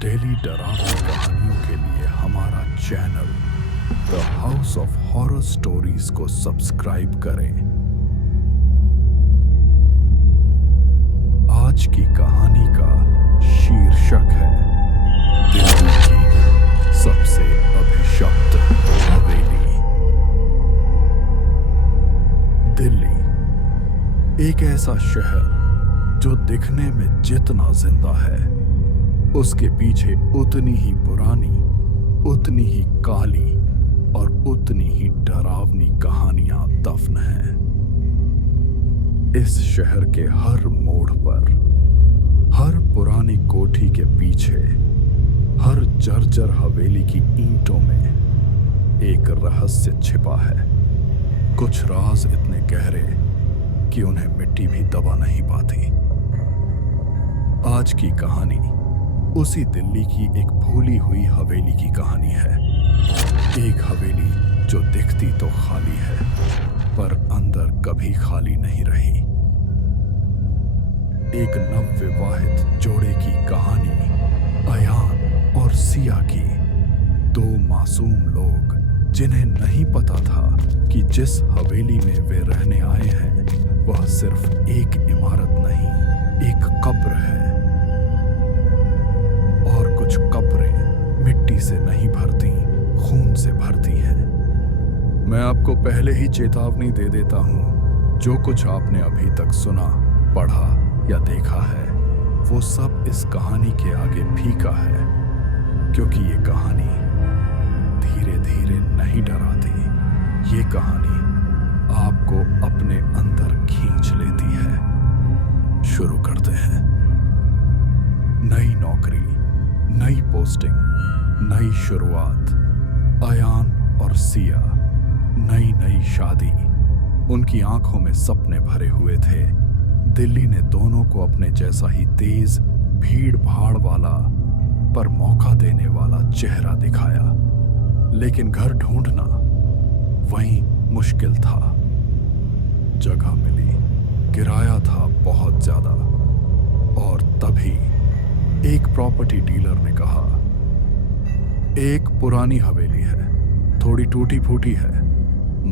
Daily डरावनी कहानियों के लिए हमारा channel the house of horror stories को सब्सक्राइब करें। आज की कहानी का शीर्षक है दिल्ली की सबसे अभिशप्त हवेली। दिल्ली एक ऐसा शहर जो दिखने में जितना जिंदा है, उसके पीछे उतनी ही पुरानी, उतनी ही काली और उतनी ही डरावनी कहानियां दफन हैं। इस शहर के हर मोड़ पर, हर पुरानी कोठी के पीछे, हर जर्जर हवेली की ईंटों में एक रहस्य छिपा है। कुछ राज इतने गहरे कि उन्हें मिट्टी भी दबा नहीं पाती। आज की कहानी उसी दिल्ली की एक भूली हुई हवेली की कहानी है। एक हवेली जो दिखती तो खाली है, पर अंदर कभी खाली नहीं रही। एक नवविवाहित जोड़े की कहानी, अयान और सिया की। दो मासूम लोग जिन्हें नहीं पता था कि जिस हवेली में वे रहने आए हैं वह सिर्फ एक इमारत नहीं, एक कब्र है। और कुछ कब्रें मिट्टी से नहीं भरती, खून से भरती हैं। मैं आपको पहले ही चेतावनी दे देता हूं, जो कुछ आपने अभी तक सुना, पढ़ा या देखा है, वो सब इस कहानी के आगे फीका है, क्योंकि ये कहानी धीरे धीरे नहीं डराती। ये कहानी आपको अपने अंदर खींच लेती है। शुरू करते हैं। नई नौकरी, नई पोस्टिंग, नई शुरुआत। अयान और सिया, नई नई शादी। उनकी आंखों में सपने भरे हुए थे। दिल्ली ने दोनों को अपने जैसा ही तेज, भीड़ भाड़ वाला पर मौका देने वाला चेहरा दिखाया। लेकिन घर ढूंढना वहीं मुश्किल था। जगह मिली, किराया था बहुत ज्यादा, और तभी एक प्रॉपर्टी डीलर ने कहा, एक पुरानी हवेली है, थोड़ी टूटी फूटी है,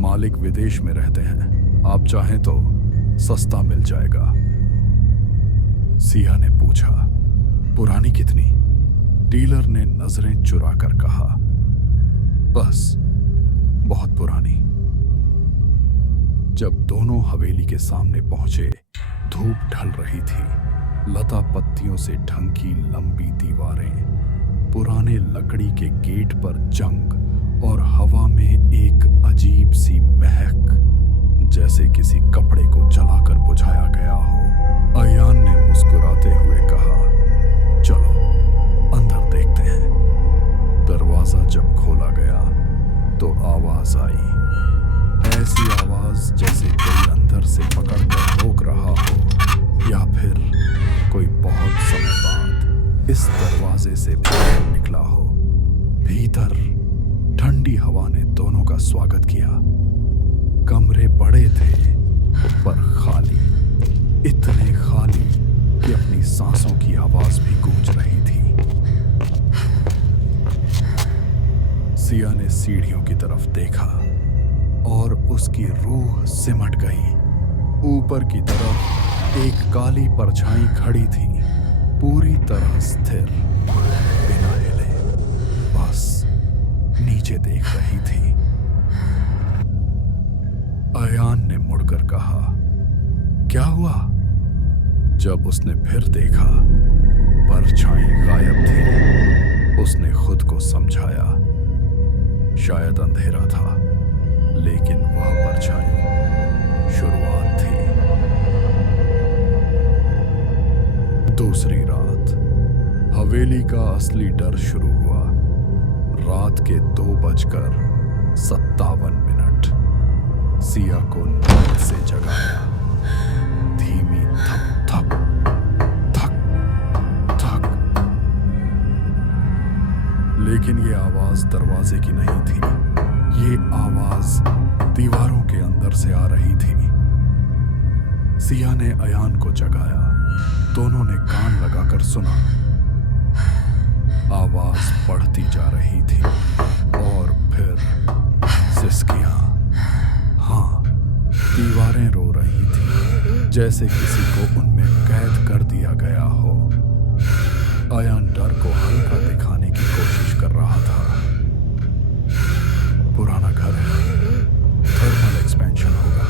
मालिक विदेश में रहते हैं, आप चाहें तो सस्ता मिल जाएगा। सिया ने पूछा, पुरानी कितनी? डीलर ने नजरें चुरा कर कहा, बस बहुत पुरानी। जब दोनों हवेली के सामने पहुंचे, धूप ढल रही थी। लता पत्तियों से ढंकी लंबी दीवारें, पुराने लकड़ी के गेट पर जंग, और हवा में एक अजीब सी महक, जैसे किसी कपड़े को जलाकर बुझाया गया हो। अयान ने मुस्कुराते हुए कहा, चलो अंदर देखते हैं। दरवाजा जब खोला गया तो आवाज आई, ऐसी आवाज जैसे कोई अंदर से पकड़कर रोक रहा हो, या फिर कोई बहुत समय बाद इस दरवाजे से बाहर निकला हो। भीतर ठंडी हवा ने दोनों का स्वागत किया। कमरे बड़े थे, पर खाली, इतने खाली कि अपनी सांसों की आवाज भी गूंज रही थी। सिया ने सीढ़ियों की तरफ देखा और उसकी रूह सिमट गई। ऊपर की तरफ एक काली परछाई खड़ी थी, पूरी तरह स्थिर, बिना हिले, बस नीचे देख रही थी। अयान ने मुड़कर कहा, क्या हुआ? जब उसने फिर देखा, परछाई गायब थी। उसने खुद को समझाया, शायद अंधेरा था, लेकिन वह परछाई शुरुआत थी। दूसरी रात हवेली का असली डर शुरू हुआ। रात के 2:57 सिया को नींद से जगाया। धीमी थप थप, थक थक। लेकिन ये आवाज दरवाजे की नहीं थी, ये आवाज दीवारों के अंदर से आ रही थी। सिया ने अयान को जगाया। दोनों ने कान लगाकर सुना। बढ़ती जा रही थी और फिर सिसकियां। हाँ, दीवारें रो रही थी जैसे किसी को उनमें कैद कर दिया गया हो। अयान डर को हल्का दिखाने की कोशिश कर रहा था। पुराना घर है, थर्मल एक्सपेंशन होगा।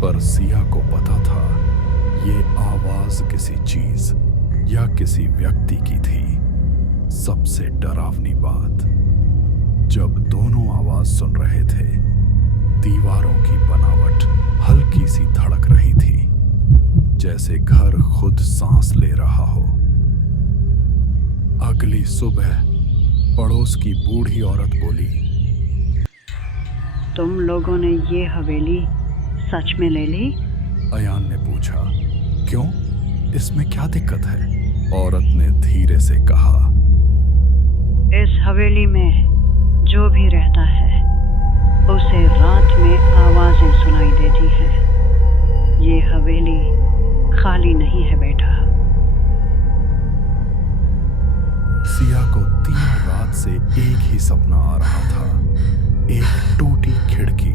पर सिया को पता था ये आवाज किसी चीज या किसी व्यक्ति की थी। सबसे डरावनी बात, जब दोनों आवाज सुन रहे थे, दीवारों की बनावट हल्की सी धड़क रही थी, जैसे घर खुद सांस ले रहा हो। अगली सुबह पड़ोस की बूढ़ी औरत बोली, तुम लोगों ने ये हवेली सच में ले ली? अयान ने पूछा, क्यों, इसमें क्या दिक्कत है? औरत ने धीरे से कहा, इस हवेली में जो भी रहता है उसे रात में आवाजें सुनाई देती हैं। ये हवेली खाली नहीं है बेटा। सिया को 3 रात से एक ही सपना आ रहा था। एक टूटी खिड़की,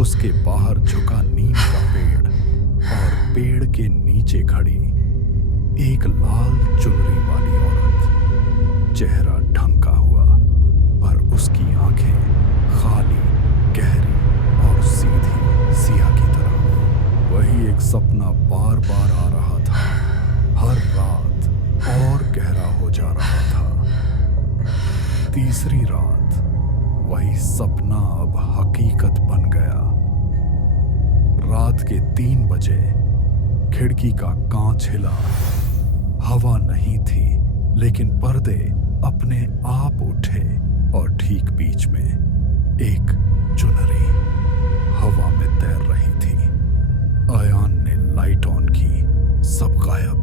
उसके बाहर झुका नीम का पेड़ और पेड़ के नीचे खड़ी एक लाल चुनरी वाली औरत। चेहरा ढंका हुआ, पर उसकी आंखें खाली, गहरी और सीधी सिया की तरफ। वही एक सपना बार बार आ रहा था, हर रात और गहरा हो जा रहा था। तीसरी रात वही सपना अब हकीकत बन गया। रात के 3 बजे खिड़की का कांच हिला। हवा नहीं थी, लेकिन पर्दे अपने आप उठे और ठीक बीच में एक चुनरी हवा में तैर रही थी। अयान ने लाइट ऑन की, सब गायब।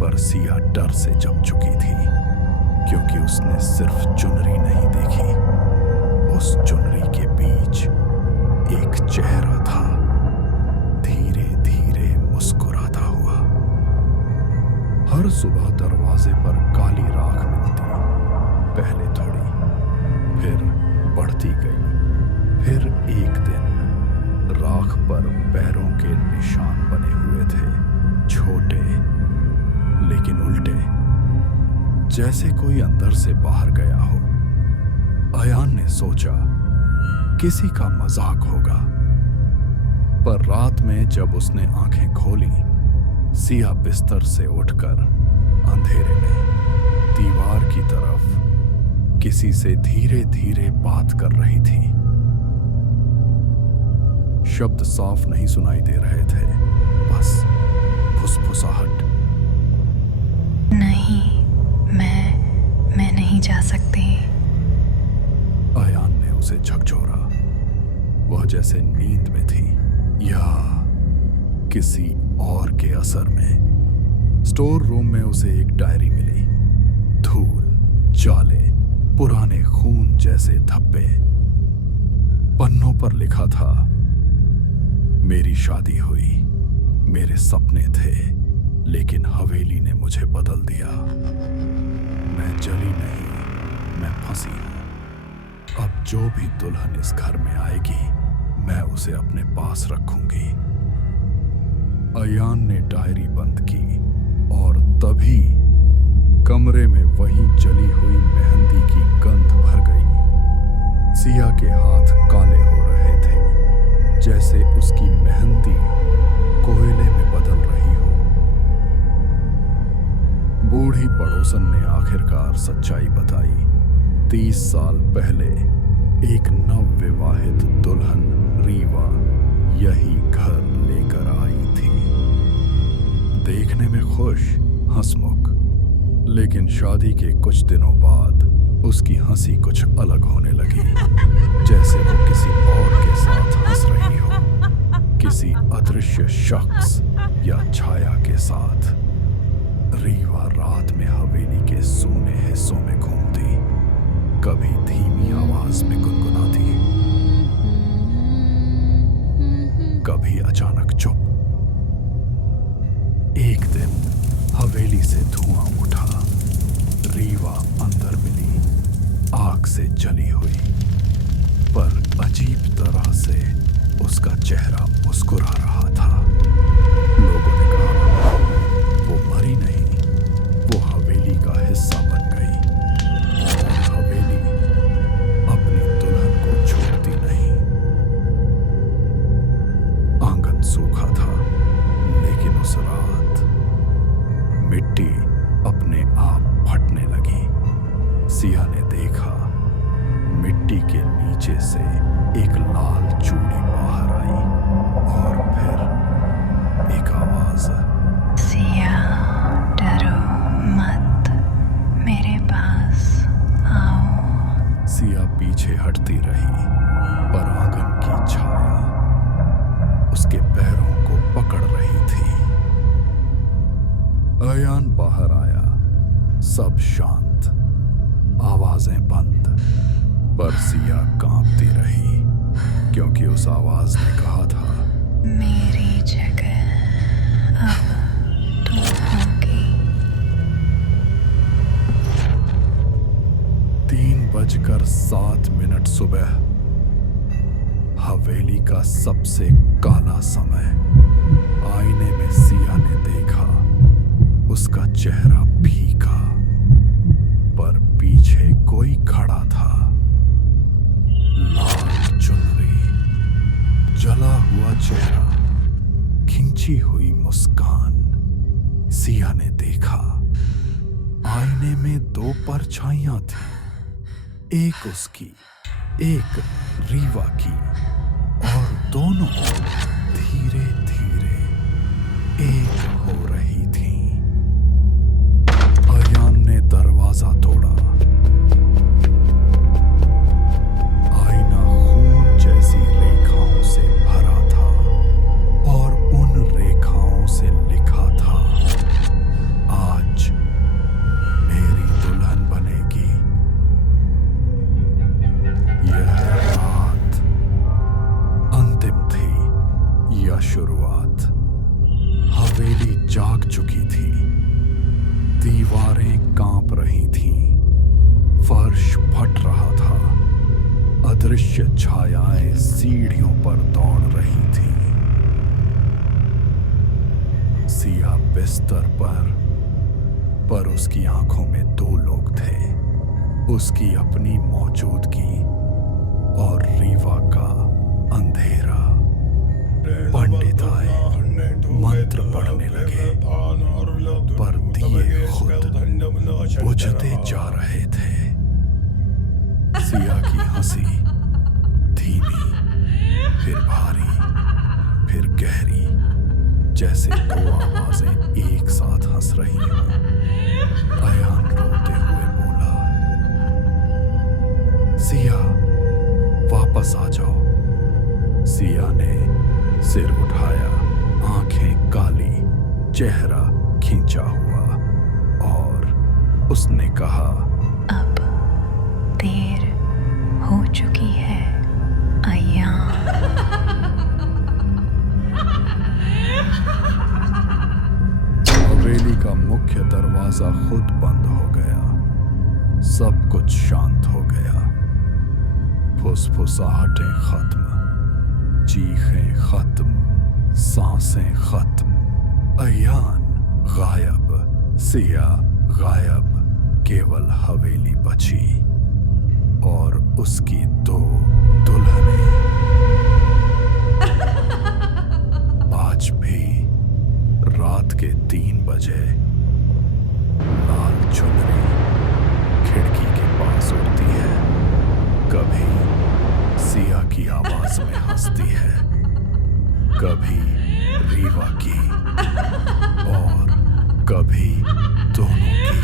पर सिया डर से जम चुकी थी, क्योंकि उसने सिर्फ चुनरी नहीं देखी, उस चुनरी के बीच एक चेहरा था, धीरे धीरे मुस्कुराता हुआ। हर सुबह दरवाजे पर काली राख मिलती, पहले थोड़ी, फिर बढ़ती गई। फिर एक दिन राख पर पैरों के निशान बने हुए थे, छोटे लेकिन उल्टे, जैसे कोई अंदर से बाहर गया हो। अयान ने सोचा किसी का मजाक होगा, पर रात में जब उसने आंखें खोली, सिया बिस्तर से उठकर अंधेरे में दीवार की तरफ किसी से धीरे धीरे बात कर रही थी। शब्द साफ नहीं सुनाई दे रहे थे, बस फुसफुसाहट। नहीं, मैं नहीं जा सकती। अयान ने उसे झकझोरा। वह जैसे नींद में थी या किसी और के असर में। स्टोर रूम में उसे एक डायरी मिली। धूल, जाले, पुराने खून जैसे धब्बे। पन्नों पर लिखा था, मेरी शादी हुई, मेरे सपने थे, लेकिन हवेली ने मुझे बदल दिया। मैं जली नहीं, मैं फंसी हूं। अब जो भी दुल्हन इस घर में आएगी, मैं उसे अपने पास रखूंगी। अयान ने डायरी बंद की और तभी कमरे में वही जली हुई मेहंदी की गंध भर गई। सिया के हाथ काले हो रहे थे, जैसे उसकी मेहंदी कोयले में बदल रही हो। बूढ़ी पड़ोसन ने आखिरकार सच्चाई बताई। 30 साल पहले एक नवविवाहित दुल्हन रीवा यही घर लेकर आई थी। देखने में खुश, हंसमुख, लेकिन शादी के कुछ दिनों बाद उसकी हंसी कुछ अलग होने लगी, जैसे वो किसी और के साथ हंस रही हो, किसी अदृश्य शख्स या छाया के साथ। रीवा रात में हवेली के सूने हिस्सों में घूमती, कभी धीमी आवाज में गुनगुनाती, कभी अचानक चुप। एक दिन हवेली से धुआं उठा। अंदर मिली, आग से जली हुई, पर अजीब तरह से उसका चेहरा मुस्कुरा रहा था। लोगों ने कहा वो मरी नहीं, वो हवेली का हिस्सा बन गई। और हवेली अपनी दुल्हन को छोड़ती नहीं। आंगन सूखा था, लेकिन उस रात मिट्टी अपने आप फटने लगी। सिया ने देखा मिट्टी के नीचे से एक लाल चूड़ी बाहर आई, और फिर एक आवाज, सिया, डरो मत, मेरे पास आओ। सिया पीछे हटती रही, पर आंगन की छाया उसके पैरों को पकड़ रही थी। अयान बाहर आया, सब शांत, आवाजें बंद, पर सिया कांपती रही, क्योंकि उस आवाज ने कहा था, मेरी जगह अब तुम होगी। 3:07 सुबह, हवेली का सबसे काला समय। आईने में सिया ने देखा उसका चेहरा फीका, पर पीछे कोई खड़ा था। लाल चुनरी, जला हुआ चेहरा, खिंची हुई मुस्कान। सिया ने देखा आईने में 2 परछाइयां थी, एक उसकी, एक रीवा की, और दोनों धीरे धीरे एक हो रही थी। अयान ने दरवाजा तोड़ा। आईना खून जैसी रेखाओं से भरा था, और उन रेखाओं से लिखा था, आज मेरी दुल्हन बनेगी। यह रात अंतिम थी या शुरुआत? हवेली जाग चुकी थी, दीवारें कांप रही थीं, फर्श फट रहा था, अदृश्य छायाएं सीढ़ियों पर दौड़ रही थीं। सिया बिस्तर पर उसकी आंखों में 2 लोग थे, उसकी अपनी मौजूदगी और रीवा का अंधेरा। पंडित आए, मंत्र पढ़ने लगे, पर दिए खुद बुझते जा रहे थे। सिया की हंसी धीमी, फिर भारी, फिर गहरी, जैसे 2 आवाजें एक साथ हंस रही हों। अयान रोते हुए बोला, सिया, वापस आ जाओ। सिया ने सिर उठाया, आंखें काली, चेहरा खींचा हुआ, और उसने कहा, अब देर हो चुकी है अयान। हवेली का मुख्य दरवाजा खुद बंद हो गया। सब कुछ शांत हो गया। फुसफुसाहटें खत्म, चीखें खत्म, सांसें खत्म। अयान गायब, सिया गायब, केवल हवेली बची, और उसकी 2 दुल्हनें। आज भी रात के 3 बजे लाल चुनरी खिड़की के पास उड़ती है, कभी सिया की आवाज में हंसती है, कभी रीवा की, और कभी दोनों की।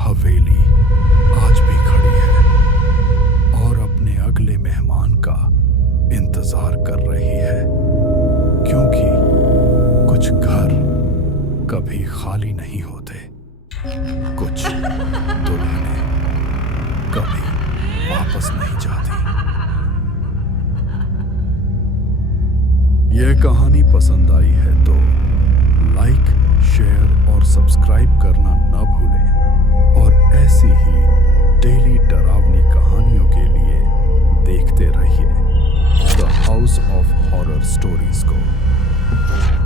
हवेली आज भी खड़ी है, और अपने अगले मेहमान का इंतजार कर रही है, क्योंकि कुछ घर कभी खाली नहीं होते, कुछ दुल्हनें कभी वापस नहीं जाती। यह कहानी पसंद आई है तो लाइक, शेयर और सब्सक्राइब करना न भूलें और ऐसी ही डेली डरावनी कहानियों के लिए देखते रहिए the house of horror stories को।